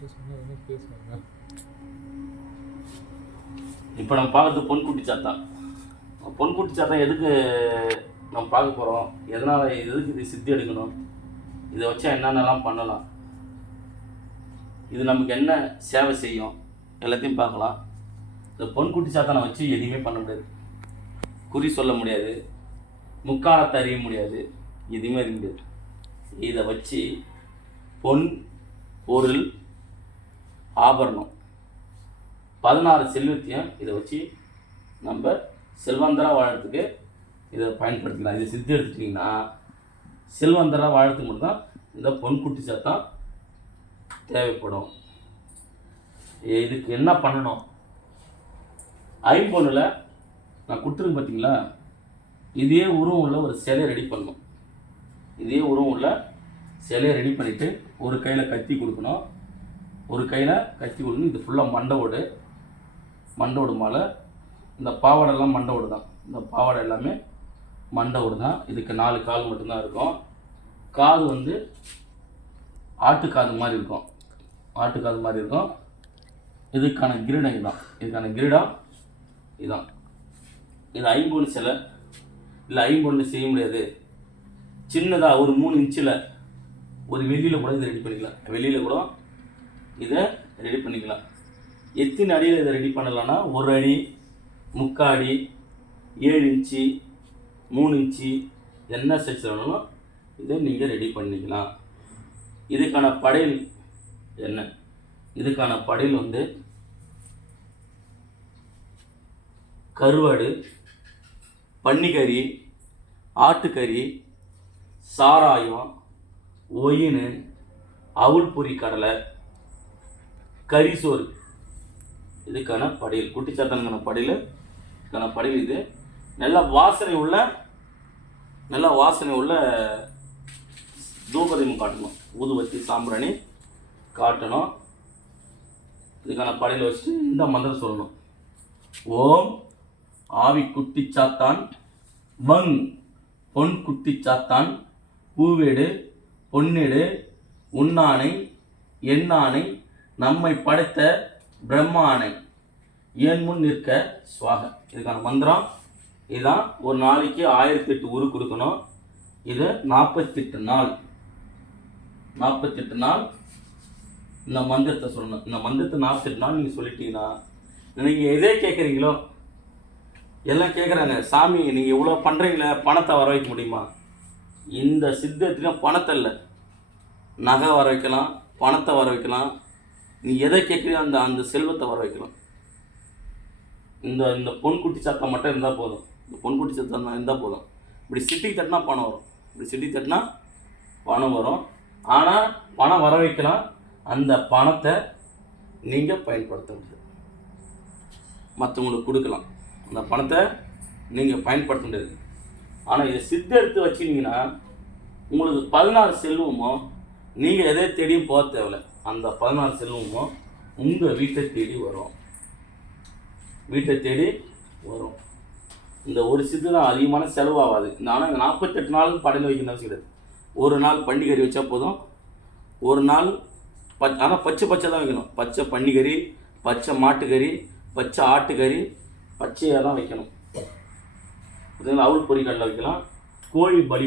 இப்போ நம்ம பார்க்குறது பொன்குட்டி சாத்தான். பொன்குட்டி சாத்தான் எதுக்கு நம்ம பார்க்க போகிறோம், எதனால் எதுக்கு இது சித்தி எடுக்கணும், இதை வச்சா என்னென்னலாம் பண்ணலாம், இது நமக்கு என்ன சேவை செய்யும், எல்லாத்தையும் பார்க்கலாம். இந்த பொன்குட்டி சாத்தானை வச்சு எதுவுமே பண்ண முடியாது, குறி சொல்ல முடியாது, முக்காலத்தை அறிய முடியாது, எதுவுமே அறிய முடியாது. இதை வச்சு பொன் பொருள் ஆபரணம் 16 செல்வத்தையும் இதை வச்சு நம்ம செல்வந்தராக வாழறதுக்கு இதை பயன்படுத்திக்கலாம். இதை சித்தி எடுத்துட்டிங்கன்னா செல்வந்தராக வாழறதுக்கு மட்டும்தான் இந்த பொன்குட்டி சாத்தான் தேவைப்படும். இதுக்கு என்ன பண்ணணும், ஐம்பொன்னில் நான் கொடுத்துருங்க பார்த்தீங்களா, இதே உருவம் உள்ள ஒரு சிலையை ரெடி பண்ணணும். இதே உருவம் உள்ள சிலையை ரெடி பண்ணிவிட்டு ஒரு கையில் கத்தி கொடுக்கணும், ஒரு கையில் கத்தி கொடுக்கணும். இது ஃபுல்லாக மண்டோடு மாலை. இந்த பாவாடெல்லாம் மண்டோடு தான், இந்த பாவாடை எல்லாமே மண்டோடு தான். இதுக்கு 4 கால் மட்டும்தான் இருக்கும். காது வந்து ஆட்டுக்காது மாதிரி இருக்கும், ஆட்டுக்காது மாதிரி இருக்கும். இதுக்கான கிரீடம் இதுதான், இதுக்கான கிரீடம் இதுதான். இது ஐம்பொன் சிலை இல்லை, ஐம்பொன்னில் செய்ய முடியாது, சின்னதாக ஒரு 3 இன்ச்சில் ஒரு வெளியில் கூட இதை ரெடி பண்ணிக்கலாம். வெளியில் கூட இதை ரெடி பண்ணிக்கலாம். எத்தனை அடியில் இதை ரெடி பண்ணலான்னா 1 அடி, 3/4 அடி, 7 இன்ச்சு, 3 இன்ச்சு, என்ன சைஸில் வேணாலும் இதை நீங்கள் ரெடி பண்ணிக்கலாம். இதுக்கான படையல் என்ன, இதுக்கான படையல் வந்து கருவாடு, பன்னிக்கறி, ஆட்டுக்கறி, சாராயம், ஒயின், அவுள் பொரி கடலை, கரிசோறு, இதுக்கான படையல். குட்டி சாத்தானுக்கான படையல் இது. நல்ல வாசனை உள்ள தூபதீபம் காட்டணும், ஊதுபத்தி சாம்பிராணி காட்டணும். இதுக்கான படையல் வச்சுட்டு இந்த மந்திரம் சொல்லணும். ஓம் ஆவி குட்டி சாத்தான் வங் பொன் குட்டி சாத்தான் பூவேடு பொன்னேடு உன்னானை எண்ணானை நம்மை படைத்த பிரம்மானை ஏன் முன் நிற்க சுவாக. இதுக்கான மந்திரம் இதுதான். ஒரு நாளைக்கு 1008 உரு கொடுக்கணும். இது 48 நாள் இந்த மந்திரத்தை சொல்லணும். இந்த மந்திரத்தை 48 நாள் நீங்கள் சொல்லிட்டீங்கன்னா, நீங்கள் எதே கேட்குறீங்களோ எல்லாம் கேட்குறாங்க, சாமி நீங்கள் இவ்வளோ பண்ணுறீங்களே பணத்தை வர வைக்க முடியுமா? இந்த சித்தத்துலையும் பணத்தை இல்லை, நகை வர வைக்கலாம், பணத்தை வர வைக்கலாம், நீ எதை கேட்குறியோ அந்த செல்வத்தை வர வைக்கலாம். இந்த பொன்குட்டி சத்தம் மட்டும் இருந்தால் போதும், இந்த பொன்குட்டி சத்தம் இருந்தால் போதும். இப்படி சிட்டிக்கு தட்டினா பணம் வரும், இப்படி சிட்டிக்கு தட்டினா பணம் வரும். ஆனால் பணம் வர வைக்கலாம், அந்த பணத்தை நீங்கள் பயன்படுத்த முடியாது, மற்றவங்களுக்கு கொடுக்கலாம். அந்த பணத்தை நீங்கள் பயன்படுத்த முடியாது. ஆனால் இதை சித்த எடுத்து வச்சிங்கன்னா உங்களுக்கு 16 செல்வமோ நீங்கள் எதை தேடியும் போக தேவையில்லை. அந்த 16 செல்வமோ உங்கள் வீட்டை தேடி வரும், இந்த ஒரு சித்து தான் அதிகமான செலவாகாது. ஆனால் இந்த 48 நாள் படையில் வைக்கணும் அவசியம் கிடையாது. ஒரு நாள் பன்னிக்கறி வச்சா போதும், ஒரு நாள் ஆனால் பச்சை தான் வைக்கணும். பச்சை பன்னிக்கறி, பச்சை மாட்டுக்கறி, பச்சை ஆட்டுக்கறி, பச்சையாக தான் வைக்கணும். பார்த்தீங்கன்னா அவுள் பொரி கடலை வைக்கலாம், கோழி பலி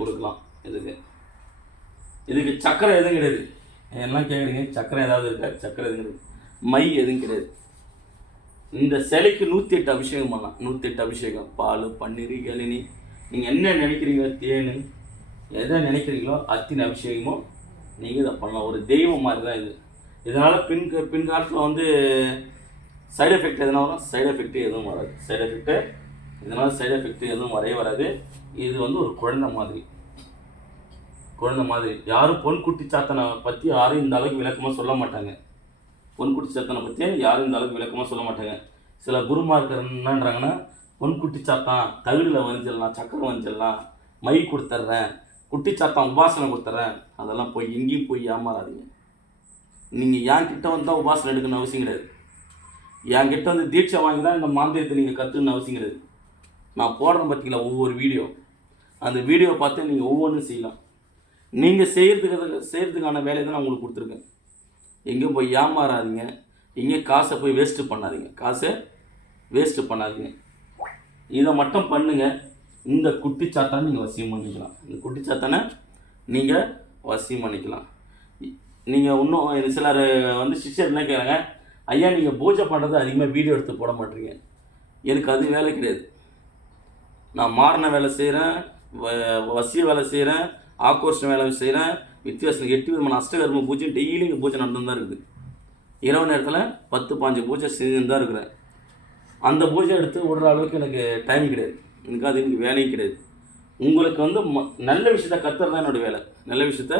கொடுக்கலாம். இதுக்கு சக்கரை எதுவும் கிடையாது. எல்லாம் கேட்குறீங்க, சக்கரை ஏதாவது இருக்கா? சக்கரை எதுவும் கிடையாது, மை எதுவும் கிடையாது. இந்த சிலைக்கு 108 அபிஷேகம் பண்ணலாம். 108 அபிஷேகம், பால், பன்னீர், இளநீ, நீங்கள் என்ன நினைக்கிறீங்களோ, தேன், எதை நினைக்கிறீங்களோ அத்தனை அபிஷேகமும் நீங்கள் இதை பண்ணலாம். ஒரு தெய்வம் மாதிரி தான் இது. இதனால் பின்காலத்தில் வந்து சைடு எஃபெக்ட் எதுனா வரும்? சைடு எஃபெக்ட் எதுவும் வராது. இதனால் சைடு எஃபெக்ட் எதுவும் வராது. இது வந்து ஒரு குழந்தை மாதிரி. யாரும் பொன்குட்டி சாத்தனை பற்றி யாரும் இந்த அளவுக்கு விளக்கமாக சொல்ல மாட்டாங்க. பொன்குட்டி சாத்தனை பற்றி யாரும் இந்த அளவுக்கு விளக்கமாக சொல்ல மாட்டாங்க. சில குருமார்கள் என்னன்றாங்கன்னா, பொன்குட்டி சாத்தான் தகுடில் வரைஞ்சிடலாம், சக்கரை வரைஞ்சிடலாம், மை கொடுத்துட்றேன், குட்டி சாத்தான் உபாசனை கொடுத்துட்றேன். அதெல்லாம் போய் எங்கேயும் போய் ஏமாறாதீங்க. நீங்கள் என்கிட்ட வந்தால் உபாசனை எடுக்கணும்னு அவசியம் கிடையாது. என்கிட்ட வந்து தீட்சை வாங்கி தான் இந்த மாந்திரத்தை நீங்கள் கற்றுக்கணும்னு அவசியம் கிடையாது. நான் போடுறேன் பார்த்தீங்களா ஒவ்வொரு வீடியோ, அந்த வீடியோவை பார்த்து நீங்கள் ஒவ்வொன்றும் செய்யலாம். நீங்கள் செய்கிறதுக்கான வேலையை தான் நான் உங்களுக்கு கொடுத்துருக்கேன். எங்கேயும் போய் ஏமாறாதீங்க, எங்கேயும் காசை போய் வேஸ்ட்டு பண்ணாதீங்க. இதை மட்டும் பண்ணுங்கள். இந்த குட்டிச்சாத்தானை நீங்கள் வசியம் பண்ணிக்கலாம். நீங்கள் இன்னும் சிலர் வந்து சிஷ்யர் என்ன கேட்குறாங்க, ஐயா நீங்கள் பூஜை பண்ணுறது அதிகமாக வீடியோ எடுத்து போட மாட்டீங்க. எனக்கு அது வேலை கிடையாது. நான் மாறின வேலை செய்கிறேன், வசிய வேலை செய்கிறேன், ஆக்கோஷம் வேலை செய்கிறேன். வித்தியாசம் 8 விதமான அஷ்டகர்ம பூஜை டெய்லி இங்கே பூஜை நடந்து தான் இருக்குது. இரவு நேரத்தில் 10-15 பூஜை செஞ்சுன்னு தான் இருக்கிறேன். அந்த பூஜை எடுத்து விடுற அளவுக்கு எனக்கு டைம் கிடையாது. எனக்கு வேலையும் கிடையாது. உங்களுக்கு வந்து நல்ல விஷயத்த கத்துறது தான் என்னோடய வேலை. நல்ல விஷயத்த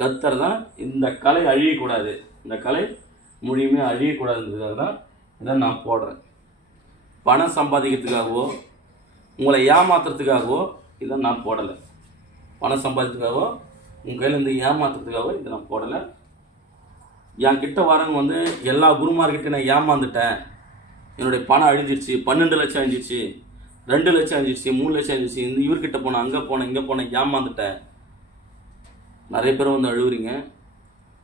கத்துறது தான். இந்த கலை அழியக்கூடாது, இந்த கலை முழுமையாக அழியக்கூடாதுன்றதுக்காக தான் இதை நான் போடுறேன். பணம் சம்பாதிக்கிறதுக்காகவோ உங்களை ஏமாத்துறதுக்காகவோ இதை நான் போடலை. பணம் சம்பாதிக்கிறதுக்காகவோ உங்கள் கையிலேருந்து ஏமாத்துறதுக்காகவோ இதை நான் போடலை. என்கிட்ட வரவங்க வந்து எல்லா குருமார்கிட்ட நான் ஏமாந்துட்டேன், என்னுடைய பணம் அழிஞ்சிருச்சு, 12 லட்சம் அழிஞ்சிருச்சு, 2 லட்சம் அழிஞ்சிருச்சு, 3 லட்சம் அழிஞ்சிருச்சு, இந்த இவர்கிட்ட போனேன், அங்கே போனேன், இங்கே போனேன், ஏமாந்துட்டேன். நிறைய பேர் வந்து அழுவுறீங்க.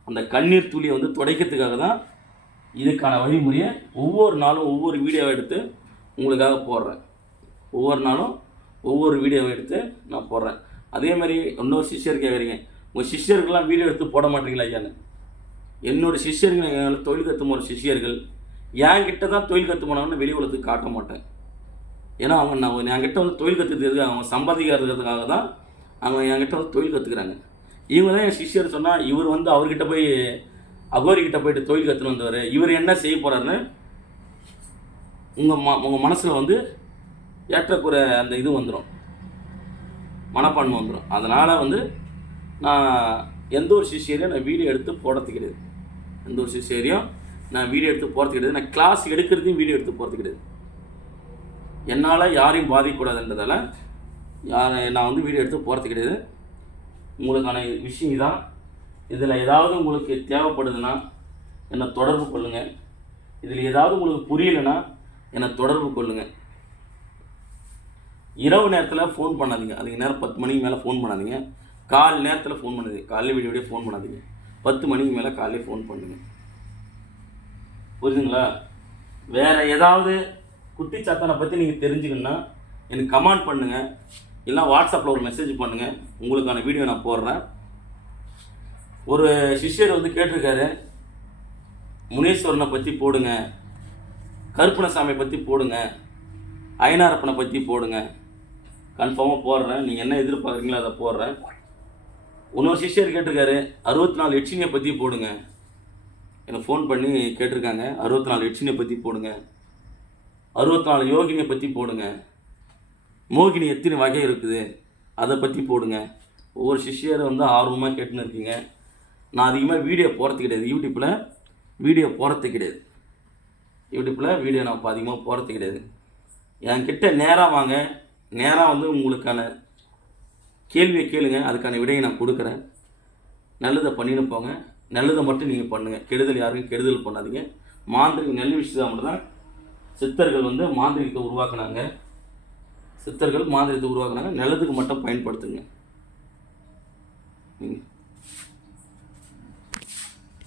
அந்த கண்ணீர் துளியை வந்து துடைக்கிறதுக்காக தான் இதுக்கான வழிமுறையை ஒவ்வொரு நாளும் ஒவ்வொரு வீடியோவை எடுத்து உங்களுக்காக போடுறேன். ஒவ்வொரு நாளும் ஒவ்வொரு வீடியோவை எடுத்து நான் போடுறேன். அதே மாதிரி இன்னொரு சிஷ்யர் கேட்குறீங்க, உங்கள் சிஷ்யர்கள்லாம் வீடியோ எடுத்து போட மாட்டீங்களா ஐயான்னு. என்னோடய சிஷ்யர்கள் எங்கள் தொழில் கற்றும ஒரு சிஷ்யர்கள் என்கிட்ட தான் தொழில் கற்று போனாங்கன்னு வெளி உலகத்துக்கு காட்ட மாட்டேன். ஏன்னா அவங்க என்கிட்ட வந்து தொழில் கற்றுக்கிறதுக்கு, அவங்க சம்பாதிக்கிறதுக்காக தான் அவங்க என்கிட்ட வந்து தொழில் கற்றுக்குறாங்க. இவங்க தான் என் சிஷ்யர் சொன்னால் இவர் வந்து அவர்கிட்ட போய் அகோரிக்கிட்ட போயிட்டு தொழில் கற்றுன்னு வந்தவர், இவர் என்ன செய்ய போகிறாருன்னு உங்கள் மனசில் வந்து ஏற்றக்குறை அந்த இது வந்துடும், மனப்பான்மை வந்துடும். அதனால் வந்து நான் எந்த ஒரு சிஷ்யரையும் நான் வீடியோ எடுத்து போடுறது கிடையாது. எந்த ஒரு சிஷ்யரையும் நான் வீடியோ எடுத்து போகிறது கிடையாது. நான் கிளாஸ் எடுக்கிறதையும் வீடியோ எடுத்து போகிறது கிடையாது. என்னால் யாரையும் பாதிக்கக்கூடாதுன்றதால நான் வந்து வீடியோ எடுத்து போகிறது கிடையாது. உங்களுக்கான விஷயம் இதான். இதில் ஏதாவது உங்களுக்கு தேவைப்படுதுன்னா என்னை தொடர்பு கொள்ளுங்கள். இதில் ஏதாவது உங்களுக்கு புரியலைன்னா என்னை தொடர்பு கொள்ளுங்கள். இரவு நேரத்தில் ஃபோன் பண்ணாதீங்க. அதுக்கு நேரம் 10 மணிக்கு மேலே ஃபோன் பண்ணாதீங்க. காலை நேரத்தில் ஃபோன் பண்ணுது, காலையில் வீடியோ ஃபோன் பண்ணாதீங்க. 10 மணிக்கு மேலே காலையில் ஃபோன் பண்ணுங்கள். புரியுதுங்களா? வேறு ஏதாவது குட்டிச்சாத்தானை பற்றி நீங்கள் தெரிஞ்சுக்கணுன்னா எனக்கு கமெண்ட் பண்ணுங்கள், இல்லை வாட்ஸ்அப்பில் ஒரு மெசேஜ் பண்ணுங்கள். உங்களுக்கான வீடியோ நான் போடுறேன். ஒரு சிஷ்யர் வந்து கேட்டிருக்காரு, முனீஸ்வரனை பற்றி போடுங்க, கருப்பணசாமியை பற்றி போடுங்க, ஐனாரப்பனை பற்றி போடுங்க. கன்ஃபார்மாக போடுறேன். நீங்கள் என்ன எதிர்பார்க்குறீங்களோ அதை போடுறேன். இன்னொரு சிஷ்யர் கேட்டிருக்காரு, 64 யட்சினியை பற்றி போடுங்க. எனக்கு ஃபோன் பண்ணி கேட்டிருக்காங்க, 64 யட்சினியை பற்றி போடுங்க, 64 யோகினியை பற்றி போடுங்க, மோகினி எத்தனை வகை இருக்குது அதை பற்றி போடுங்க. ஒவ்வொரு சிஷ்யரை வந்து ஆர்வமாக கேட்டுன்னு இருக்கீங்க. நான் அதிகமாக வீடியோ போகிறது கிடையாது. யூடியூப்பில் வீடியோ நான் இப்போ அதிகமாக போகிறது கிடையாது. என்கிட்ட நேராக வாங்க, நேராக வந்து உங்களுக்கான கேள்வியை கேளுங்க, அதுக்கான விடையை நான் கொடுக்குறேன். நல்லதை பண்ணின்னு போங்க, நல்லதை மட்டும் நீங்கள் பண்ணுங்கள். கெடுதல் யாருக்கும் கெடுதல் பண்ணாதீங்க. மாந்திரிகம் நல்ல விஷயத்தை மட்டும் தான். சித்தர்கள் வந்து மாந்திரிகத்தை உருவாக்குனாங்க, நல்லதுக்கு மட்டும் பயன்படுத்துங்க.